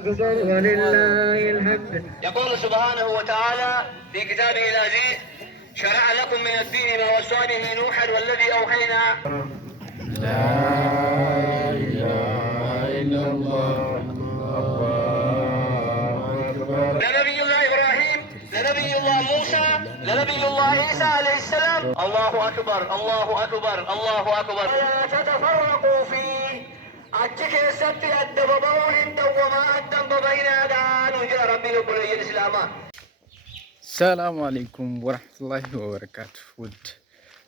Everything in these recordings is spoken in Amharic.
أكبر ولله الحمد. يقول سبحانه وتعالى في كتابه العزيز: شرع لكم من الدين ما وصى به نوحا والذي أوحينا. لا إله إلا الله. لنبي الله إبراهيم، لنبي الله موسى، لنبي الله عيسى عليه السلام. الله أكبر الله أكبر الله أكبر. ولا تتفرقوا فيه. أتك السبت الدبابون وما الدم بين أدان وجاء ربي يقول الإسلام. ሰላሙ አለይኩም ወራህመቱላሂ ወበረካቱ። ውድ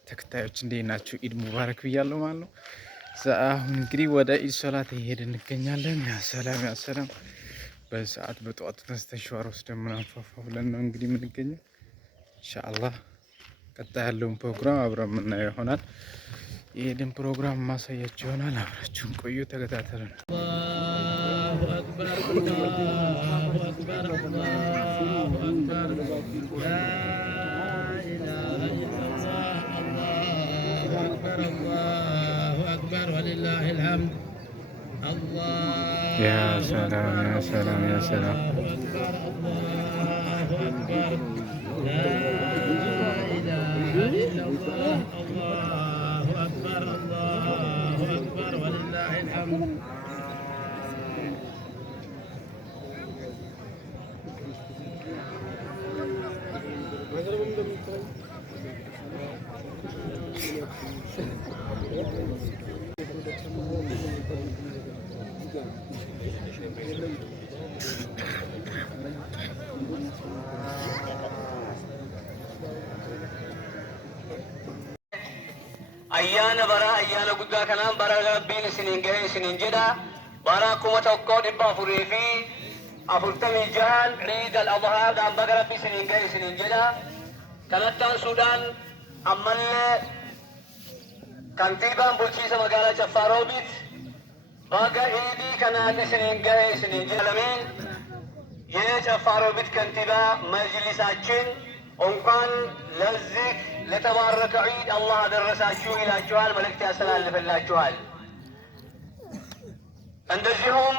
ተከታዮች እንዴት ናችሁ? ኢድ ሙባረክ ብያለሁ ማለት ነው። አሁን እንግዲህ ወደ ኢድ ሶላት እየሄድን እንገኛለን። ያ ሰላም በሰዓት በጠዋት ተነስተን ሸዋር ወስደን ምናምን ፏፏ ብለን ነው እንግዲህ የምንገኘው። ኢንሻአላህ ቀጣይ ያለውን ፕሮግራም አብረን የምናየው ይሆናል። የኢድን ፕሮግራም ማሳያችሁ ይሆናል። አብራችሁን ቆዩ፣ ተከታተሉን። አላሁ አክበር አላሁ አክበር አላሁ አክበር ላ ኢላሀ ኢለላህ አላሁ አክበር አላሁ አክበር ወሊላሂል ሐምድ። ያ ሰላም ያ ሰላም ያ ሰላም አላሁ አክበር ላ ኢላሀ ኢለላህ አላሁ አክበር አላሁ አክበር ወሊላሂል ሐምድ። ayyaana bara ayyaana guddaa kanaan bara rabbiin isiniin gahe isiniin jedha. bara 1446 ciid al-adhaadhaan baga rabbi isiniin gahe isiniin jedha. kanattaan suudhaan ammallee kantiibaan bulchiisa magaalaa Chaffaaroobit baga iidii kanaat isiniin gahe isiniin jedha. የጨፋሮቢት ከንቲባ መጅሊሳችን እንኳን ለዚህ ለተባረከ ዒድ አላህ አደረሳችሁ ይላችኋል፣ መልእክት ያስተላልፍላችኋል። እንደዚሁም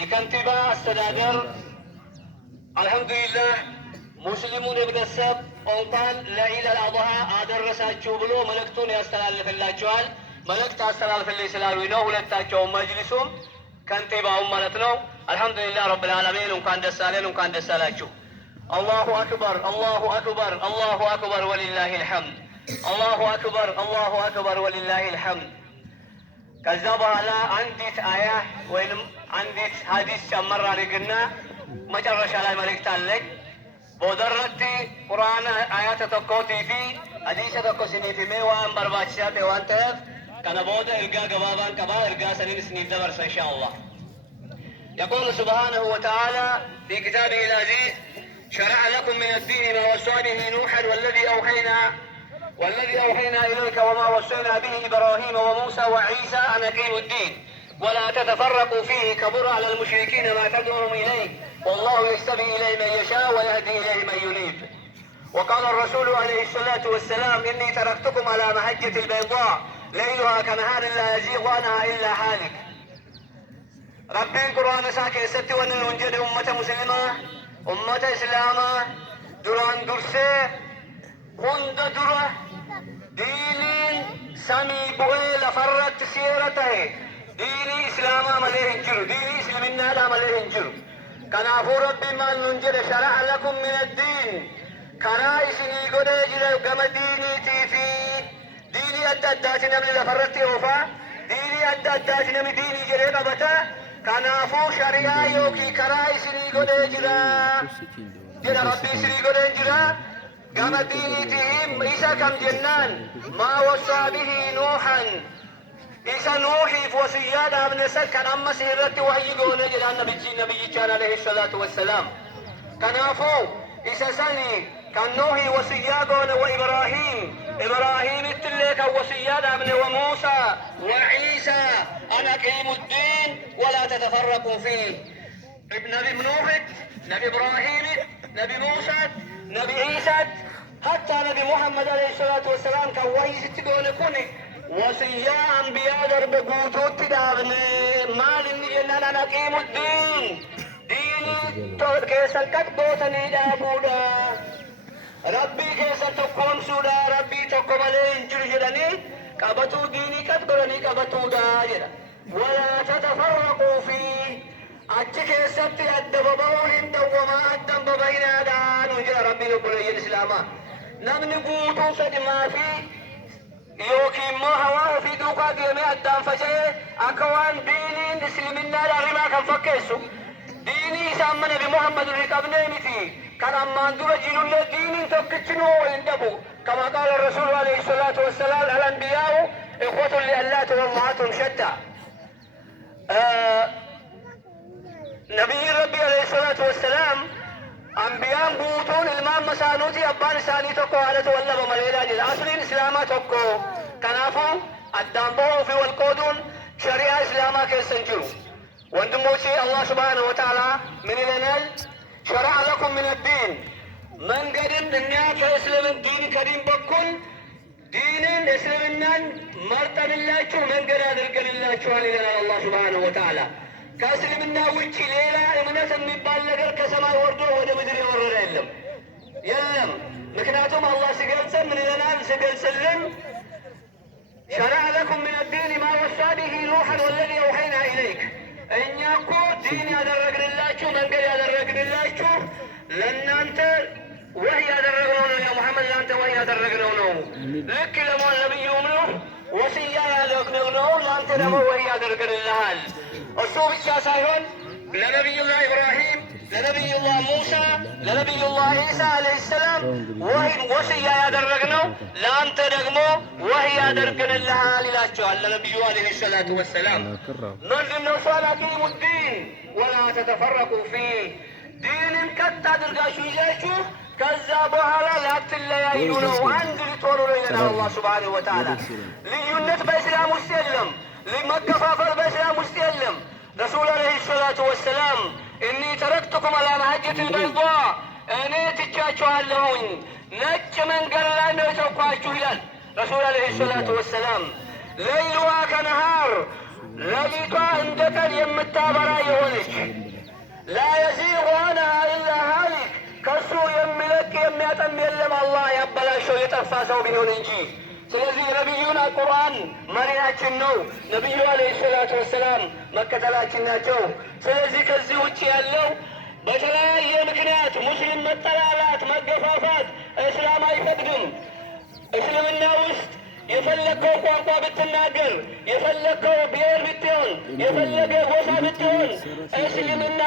የከንቲባ አስተዳደር አልሐምዱሊላህ ሙስሊሙን ህብረተሰብ እንኳን ለዒድ አልአድሃ አደረሳችሁ ብሎ መልእክቱን ያስተላልፍላችኋል። መልእክት አስተላልፍልኝ ስላሉኝ ነው ሁለታቸውም መጅሊሱም ከንቲባውም ማለት ነው። አልሐምዱሊላህ ረብል ዓለሚን እንኳን ደስ አለን፣ እንኳን ደስ አላችሁ። አላሁ አክበር አላሁ አክበር አላሁ አክበር ወሊላሂል ሐምድ። አላሁ አክበር አላሁ አክበር ወሊላሂል ሐምድ። ከዛ በኋላ አንዲት አያ ወይንም አንዲት ሀዲስ ጨመር አድርግና መጨረሻ ላይ መልእክት አለኝ። ቦደረቲ ቁርአን አያተ ተኮቲ ፊ ሀዲሰ ተኮሲኒ ፊ ሜዋን በርባችሳቴ ዋንተፍ ከነቦደ እርጋ ገባባን ቀባ እርጋ ሰኒን ስኒት ደበርሰ ኢንሻአላህ። يقول سبحانه وتعالى في كتابه العزيز: شرع لكم من الدين ما وصى به نوحا والذي أوحينا إليك وما وصينا به إبراهيم وموسى وعيسى أن أقيموا الدين ولا تتفرقوا فيه كبر على المشركين ما تدعوهم إليه والله يستبي إليه من يشاء ويهدي إليه من ينيب. وقال الرسول عليه الصلاة والسلام: إني تركتكم على محجة البيضاء ليلها كنهار لا يزيغ عنها إلا حالك. ربين قرآن ساكي ستي وننجد أمة مسلمة أمة إسلامة دران درسي هند درة دينين سمي بوئي لفرت سيرته ديني إسلاما مليه انجر ديني إسلامنا لا مليه انجر. كنافو ربي ما ننجد شرع لكم من الدين كرائسني قد يجد قم ديني تيفي ديني أدى نملي لفرت وفا ديني أدى نمي ديني جريقة بتا كنافو شريعة يوكي كرائسني قد يجد جد ربي سني قد يجد قام دينيتهم إيسا كم جنان ما وصى به نوحا إيسا نوحي فوسياد ابن سد كان أما سيرت وحي قولي جدان نبي كان عليه الصلاة والسلام. كنافو إيسا سني كان نوحي وسياد وإبراهيم التلك وسياد ابن وموسى وعيسى أن أقيموا الدين ولا تتفرقوا فيه. نبي نوح نبي إبراهيم نبي موسى نبي عيسى حتى نبي محمد عليه الصلاة والسلام كان وحي ستقول كوني وسيا أنبياء درب قوتوت دابني مال إني جنة جنان نقيم الدين دين كيسن كتبوتني دابودا ربي كيسن تقوم سودا ربي تقوم عليه جرجرني كبتو ديني كتبرني كبتو داجرا ولا تتفرقوا فيه أتك يسبتي الدبابون انت وما أدن ببين دان وجرى ربي يقول الإسلام نمن قوتو سجما في يوكي ما هوا في دوكا جميع الدان فشي أكوان ديني نسلمنا لغما كان فكيسو ديني سامن بمحمد الرقابنين في كان أمان دور جنون ديني تكتنو ويندبو كما قال الرسول عليه الصلاة والسلام الأنبياء إخوة لألات وأمهاتهم شتى نبي ربي عليه الصلاة والسلام أنبياء بوتون المام مسانوتي أبان ساني تقو على تولى بمليلا جل أصل الإسلام تقو كنافو الدنبو في والقودون شريعة إسلاما كيسنجرو وندموتي الله سبحانه وتعالى من الانال شرع لكم من الدين من قدم دنيا كإسلام الدين كريم بكل دين إسلامنا مرتن الله من قدر قل الله لنا الله سبحانه وتعالى كاسلمنا وجه ليلة امنة የሚባል ነገር ከሰማይ ወርዶ ወደ ምድር የወረደ የለም ምክንያቱም አላህ ሲገልጽ ምን ይለናል ሲገልጽልን شرع لكم من الدين ما وصى به نوحا والذي أوحينا إليك እኛ እኮ ዲን ያደረግንላችሁ መንገድ ያደረግንላችሁ ለእናንተ ወህይ ያደረግነው ነው ያ ሙሐመድ ለአንተ ወህይ ያደረግነው ነው ልክ ለማን ነብዩም ነው ወስያ ያደረግነው ነው ለአንተ ደግሞ ወህይ ያደርግልሃል እሱ ብቻ ሳይሆን ለነቢዩላህ ኢብራሂም ለነቢዩላህ ሙሳ ለነቢዩላህ ኢሳ አለይሂ ሰላም ወስያ ያደረግነው ለአንተ ደግሞ ወህይ ያደርግልሃል ይላቸዋል ለነቢዩ አለይሂ ሰላቱ ወሰላም ምንድነው ሷላቂሙ ዲን ወላ ተተፈረቁ ፊህ ዲንን ቀጥ አድርጋችሁ ይዛችሁ ከዛ በኋላ ላትለያዩ ነው አንድ ልትሆኑ ነው ይለናል አላህ ሱብሓነሁ ወተዓላ ልዩነት በእስላም ውስጥ የለም لمكفافر بسلام مستيلم رسول عليه الصلاة والسلام إني تركتكم على محجة البيضاء أنا تتشاچو علهون نج من قال لأنه يتوقعشو هلال رسول عليه الصلاة والسلام ليلها كنهار لجيطا عندك يمتابرا يهولك لا يزيغ عنها إلا هالك كسو يملك يمياتن يلم الله يبلا شو يتفاسو بيهون انجي ስለዚህ ነቢዩና ቁርአን መሪያችን ነው ነቢዩ አለይሂ ሰላቱ ወሰላም መከተላችን ናቸው ስለዚህ ከዚህ ውጭ ያለው በተለያየ ምክንያት ሙስሊም መጠላላት መገፋፋት እስላም አይፈቅድም እስልምና ውስጥ የፈለከው ቋንቋ ብትናገር የፈለከው ብሔር ብትሆን የፈለገ ጎሳ ብትሆን እስልምና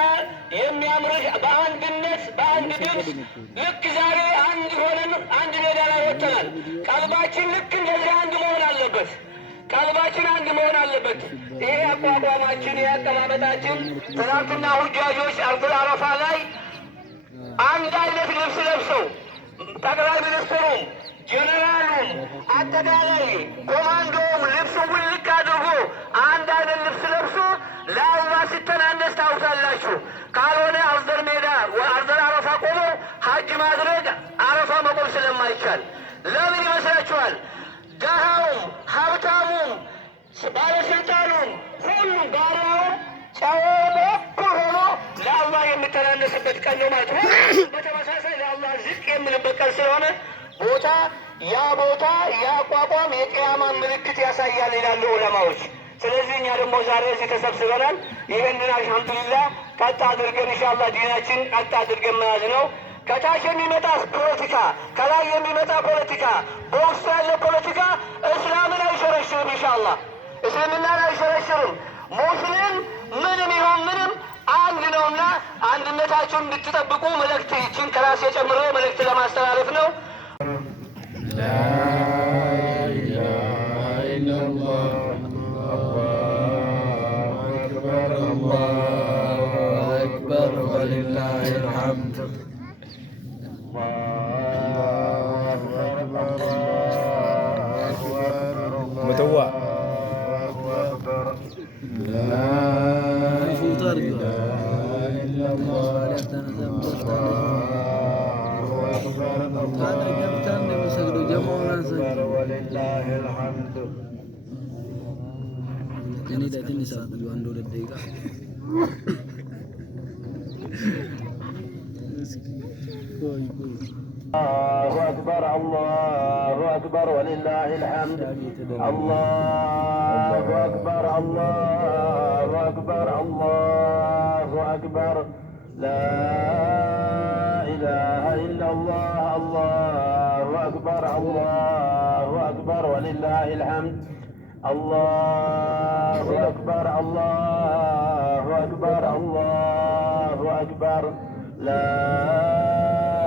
የሚያምርህ በአንድነት በአንድ ድምፅ ልክ ዛሬ አንድ ሆነን አንድ ሜዳ ላይ ወጥተናል ቀልባችን ልክ እንደዚህ አንድ መሆን አለበት ቀልባችን አንድ መሆን አለበት ይሄ አቋቋማችን ይሄ አቀማመጣችን ትናንትና ሁጃጆች አርዱል አረፋ ላይ አንድ አይነት ልብስ ለብሰው ጠቅላይ ሚኒስትሩም ጀነራሉም አጠቃላይ ኮማንዶም ልብሱን ውልቅ አድርጎ አንድ አይነት ልብስ ለብሶ ለአላህ ሲተናነስ ታውሳላችሁ ካልሆነ አርዘር ሜዳ አርዘር አረፋ ቆሞ ሀጅ ማድረግ አረፋ መቆም ስለማይቻል ለምን ይመስላችኋል ደሃውም ሀብታሙም ባለስልጣኑም ሁሉም ባሪያውም ጨወበ ሆኖ ለአላህ የሚተናነስበት ቀን ነው ማለት ነው በተመሳሳይ ለአላህ ዝቅ የምንበት ቀን ስለሆነ ቦታ የአቋቋም የቅያማን ምልክት ያሳያል ይላሉ ዑለማዎች ስለዚህ እኛ ደግሞ ዛሬ እዚህ ተሰብስበናል ይህንን አልሐምዱሊላህ ቀጥ አድርገን ኢንሻአላህ ዲናችን ቀጥ አድርገን መያዝ ነው ከታች የሚመጣ ፖለቲካ ከላይ የሚመጣ ፖለቲካ በውስጥ ያለ ፖለቲካ እስላምን አይሸረሽርም ኢንሻአላህ እስልምናን አይሸረሽርም ሙስሊም ምንም ይሁን ምንም አንድ ነውና አንድነታችሁን እንድትጠብቁ መልእክት ይችን ከራሴ ጨምሮ መልእክት ለማስተላለፍ ነው لا إله إلا الله الله أكبر ولله الحمد متوى لا إله إلا الله ولله الحمد. الله أكبر الله أكبر ولله الحمد الله أكبر الله أكبر الله أكبر لا إله إلا الله الله أكبر الله أكبر ولله الحمد الله أكبر الله أكبر الله أكبر لا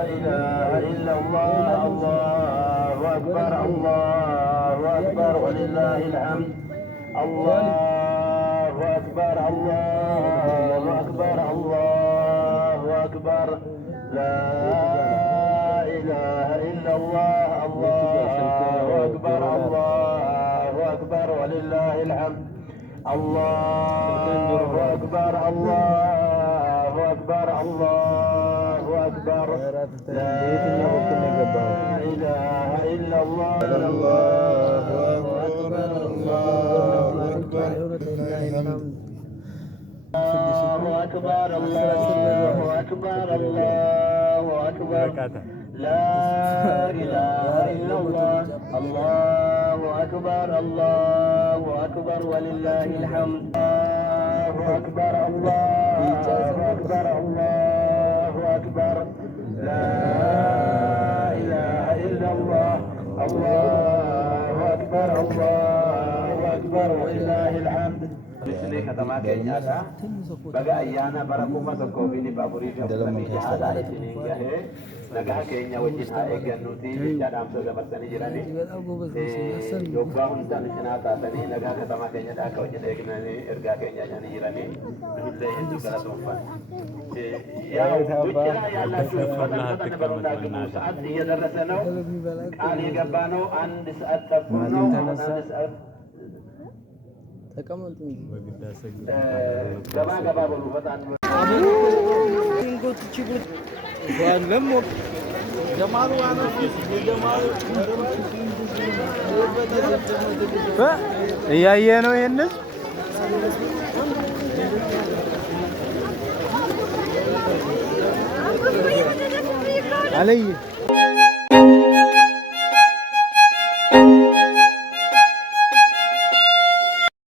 إله إلا الله الله أكبر الله أكبر ولله الحمد الله أكبر الله أكبر الله أكبر لا إله إلا الله الله أكبر الله أكبر ولله الحمد الله أكبر الله أكبر الله أكبر لا إله إلا الله الله أكبر الله أكبر الله أكبر الله أكبر الله أكبر لا إله إلا الله الله أكبر الله أكبر ولله الحمد الله أكبر الله أكبر الله أكبر لا إله إلا الله الله أكبر الله أكبر ولله الحمد Bisni katamaa keenyaadha. Baga ayyaana bara 1440 haadha isinii gahee nagaa keenya wajjin haa eeggannuuti jecha dhaamsa dabarsanii jirani. Yoggaa hundaan cinaa taatanii nagaa katamaa keenyadha akka wajjin eegnanii ergaa keenya jedhanii jirani. Nullee hedduu galatoomfanna. ውጭ ላይ ያላችሁ በተን በሩዳግሙ ሰዓት እየደረሰ ነው። ቃል የገባ ነው። 1 ሰዓት ተኩል ነው። 1 ሰዓት ተቀመጡ ገባ ገባ በሉ በጣም እያየ ነው ይሄንን علي